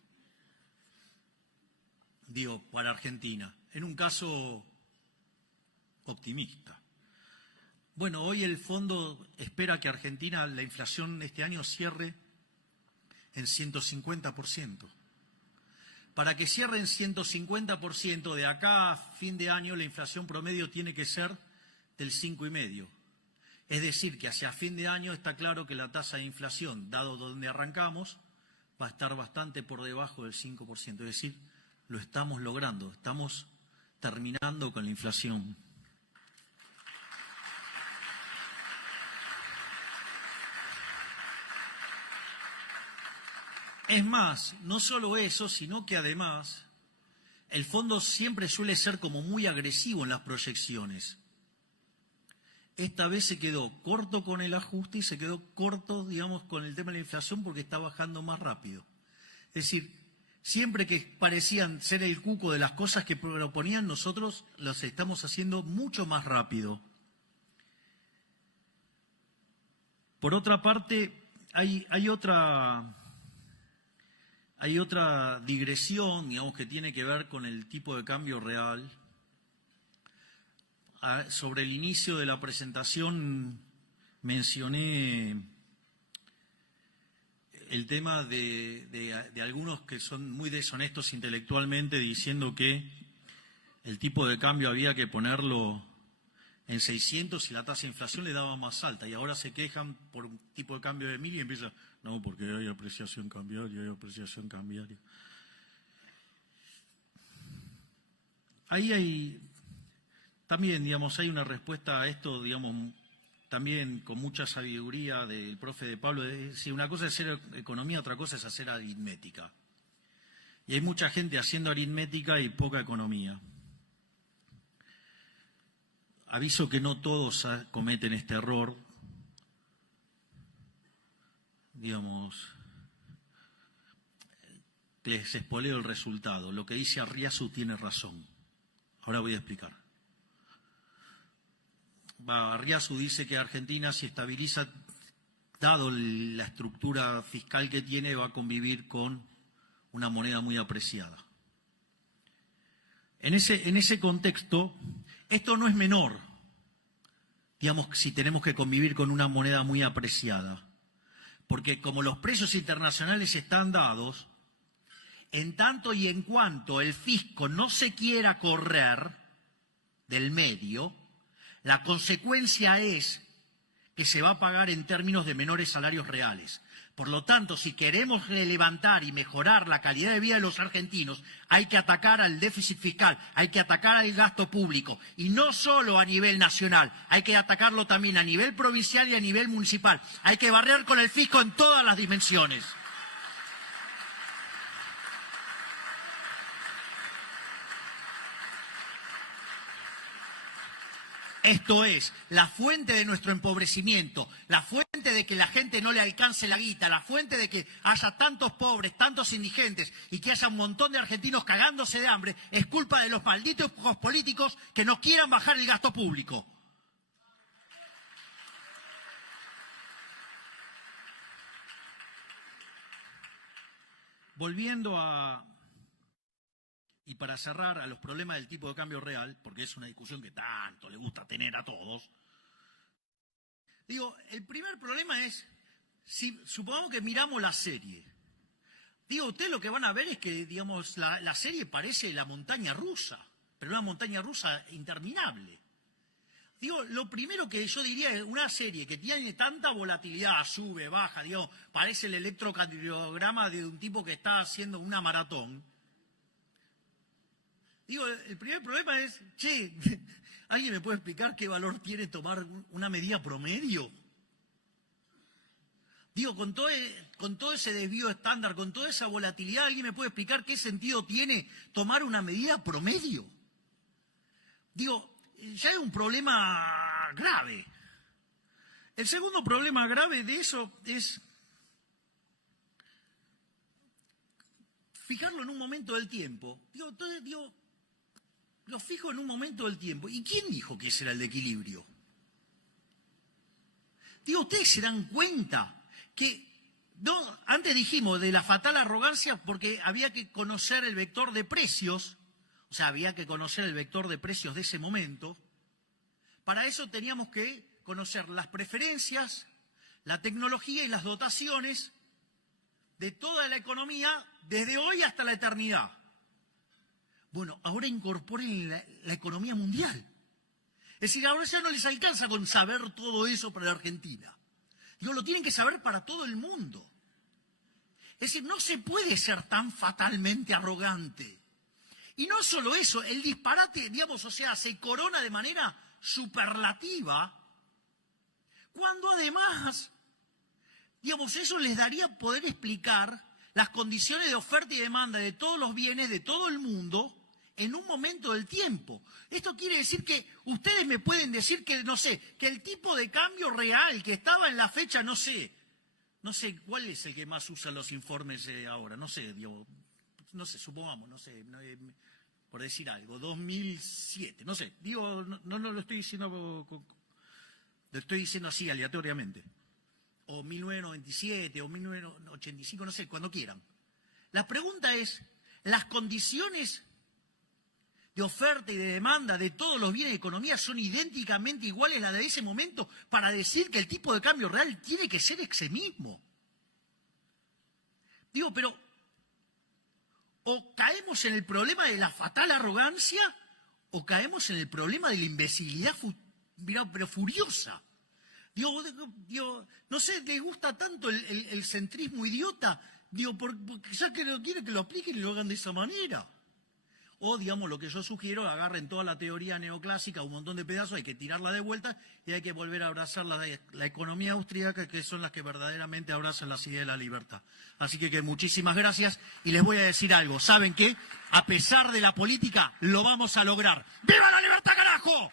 digo, para Argentina, en un caso optimista. Bueno, hoy el fondo espera que Argentina, la inflación este año cierre en 150%. Para que cierre en 150%, de acá a fin de año la inflación promedio tiene que ser del 5,5%. Es decir, que hacia fin de año está claro que la tasa de inflación, dado donde arrancamos, va a estar bastante por debajo del 5%. Es decir, lo estamos logrando, estamos terminando con la inflación. Es más, no solo eso, sino que además el fondo siempre suele ser como muy agresivo en las proyecciones. Esta vez se quedó corto con el ajuste y se quedó corto, digamos, con el tema de la inflación porque está bajando más rápido. Es decir, siempre que parecían ser el cuco de las cosas que proponían, nosotros las estamos haciendo mucho más rápido. Por otra parte, hay otra digresión, digamos, que tiene que ver con el tipo de cambio real. Sobre el inicio de la presentación mencioné el tema de algunos que son muy deshonestos intelectualmente diciendo que el tipo de cambio había que ponerlo en 600 y la tasa de inflación le daba más alta, y ahora se quejan por un tipo de cambio de 1000 y empiezan, no, porque hay apreciación cambiaria, hay apreciación cambiaria. Ahí hay también, digamos, hay una respuesta a esto, digamos, también con mucha sabiduría del profe de Pablo. Si una cosa es hacer economía, otra cosa es hacer aritmética. Y hay mucha gente haciendo aritmética y poca economía. Aviso que no todos cometen este error. Digamos, les espoleo el resultado. Lo que dice Arriazu tiene razón. Ahora voy a explicar. Arriazu dice que Argentina, si estabiliza, dado la estructura fiscal que tiene, va a convivir con una moneda muy apreciada. En ese contexto, esto no es menor, digamos, si tenemos que convivir con una moneda muy apreciada, porque como los precios internacionales están dados, en tanto y en cuanto el fisco no se quiera correr del medio, la consecuencia es que se va a pagar en términos de menores salarios reales. Por lo tanto, si queremos levantar y mejorar la calidad de vida de los argentinos, hay que atacar al déficit fiscal, hay que atacar al gasto público. Y no solo a nivel nacional, hay que atacarlo también a nivel provincial y a nivel municipal. Hay que barrer con el fisco en todas las dimensiones. Esto es, la fuente de nuestro empobrecimiento, la fuente de que la gente no le alcance la guita, la fuente de que haya tantos pobres, tantos indigentes y que haya un montón de argentinos cagándose de hambre, es culpa de los malditos políticos que no quieran bajar el gasto público. Volviendo y para cerrar a los problemas del tipo de cambio real, porque es una discusión que tanto le gusta tener a todos, digo, el primer problema es, si supongamos que miramos la serie, digo, ustedes lo que van a ver es que, digamos, la serie parece la montaña rusa, pero una montaña rusa interminable. Digo, lo primero que yo diría es una serie que tiene tanta volatilidad, sube, baja, digo, parece el electrocardiograma de un tipo que está haciendo una maratón. Digo, el primer problema es, che, ¿alguien me puede explicar qué valor tiene tomar una medida promedio? Digo, con todo ese desvío estándar, con toda esa volatilidad, ¿alguien me puede explicar qué sentido tiene tomar una medida promedio? Digo, ya es un problema grave. El segundo problema grave de eso es fijarlo en un momento del tiempo. Digo, entonces, lo fijo en un momento del tiempo. ¿Y quién dijo que ese era el de equilibrio? Digo, ustedes se dan cuenta que no, antes dijimos de la fatal arrogancia porque había que conocer el vector de precios, o sea, había que conocer el vector de precios de ese momento. Para eso teníamos que conocer las preferencias, la tecnología y las dotaciones de toda la economía desde hoy hasta la eternidad. Bueno, ahora incorporen la economía mundial. Es decir, ahora ya no les alcanza con saber todo eso para la Argentina. Digo, lo tienen que saber para todo el mundo. Es decir, no se puede ser tan fatalmente arrogante. Y no solo eso, el disparate, digamos, o sea, se corona de manera superlativa, cuando además, digamos, eso les daría poder explicar las condiciones de oferta y demanda de todos los bienes de todo el mundo en un momento del tiempo. Esto quiere decir que ustedes me pueden decir que, no sé, que el tipo de cambio real que estaba en la fecha, no sé cuál es el que más usan los informes ahora, no sé, digo, no sé, supongamos, no sé, por decir algo, 2007, no sé, digo, no lo estoy diciendo, lo estoy diciendo así aleatoriamente, o 1997, o 1985, no sé, cuando quieran. La pregunta es, ¿las condiciones de oferta y de demanda de todos los bienes de economía son idénticamente iguales a las de ese momento para decir que el tipo de cambio real tiene que ser ese mismo? Digo, pero o caemos en el problema de la fatal arrogancia o caemos en el problema de la imbecilidad, pero furiosa. Digo, no sé, les gusta tanto el centrismo idiota, digo, porque ya que no quieren que lo apliquen y lo hagan de esa manera. O, digamos, lo que yo sugiero, agarren toda la teoría neoclásica, un montón de pedazos, hay que tirarla de vuelta y hay que volver a abrazar la economía austríaca, que son las que verdaderamente abrazan las ideas de la libertad. Así que muchísimas gracias y les voy a decir algo. ¿Saben qué? A pesar de la política, lo vamos a lograr. ¡Viva la libertad, carajo!